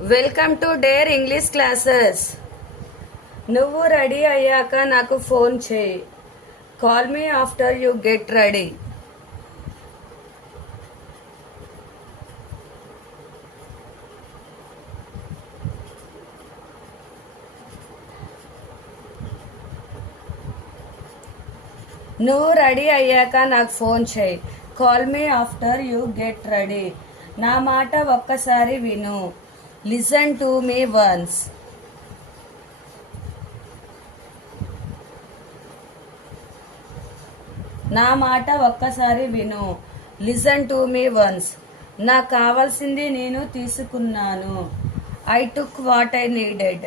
Welcome to dare English classes. నువ్వు ready అయ్యాక నాకు ఫోన్ చేయి. Call me after you get ready. నువ్వు రెడీ అయ్యాక నాకు ఫోన్ చేయి. Call me after you get ready. నా మాట ఒక్కసారి విను. Listen to me once. నా మాట ఒక్కసారి విను. Listen to me once. నాకు కావాల్సింది నేను తీసుకున్నాను. I took what I needed.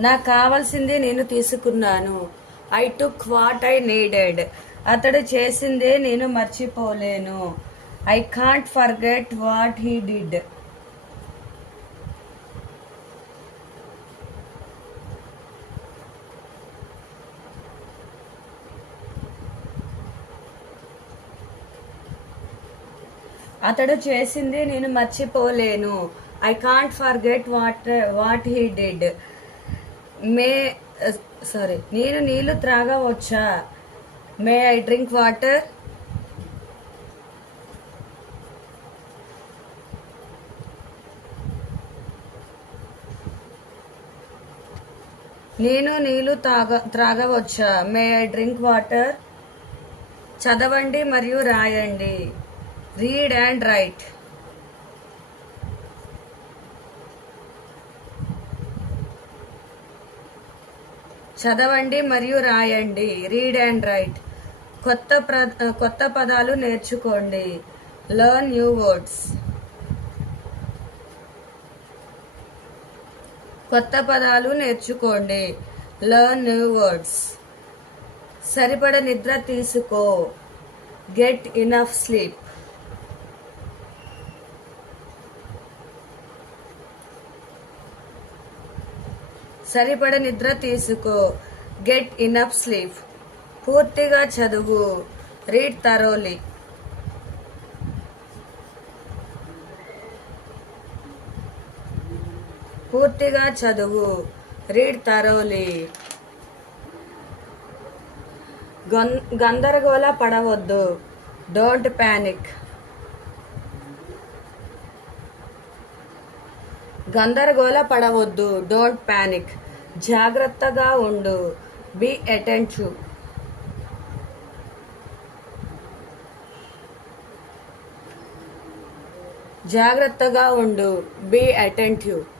నాకు కావాల్సింది నేను తీసుకున్నాను. I took what I needed. అతడు చేసిందే నేను మర్చిపోలేను. I can't forget what he did. అతడు చేసింది నేను మర్చిపోలేను. I can't forget what he did. నేను నీళ్లు త్రాగవచ్చా? May I drink water? నేను నీళ్లు త్రాగవచ్చా? May I drink water? చదవండి మరియు రాయండి. Read and write. చదవండి మరియు రాయండి. Read and write. కొత్త పదాలు నేర్చుకోండి. Learn new words. కొత్త పదాలు నేర్చుకోండి. Learn new words. సరిపడ నిద్ర తీసుకో. Get enough sleep. సరిపడ నిద్ర తీసుకో. Get enough sleep. పూర్తిగా చదువు. Read thoroughly. పూర్తిగా చదువు. Read thoroughly. గందరగోళ పడవద్దు. Don't panic. గందరగోళ పడవద్దు. Don't panic. జాగ్రత్తగా ఉండు. Be attentive. జాగ్రత్తగా ఉండు. Be attentive.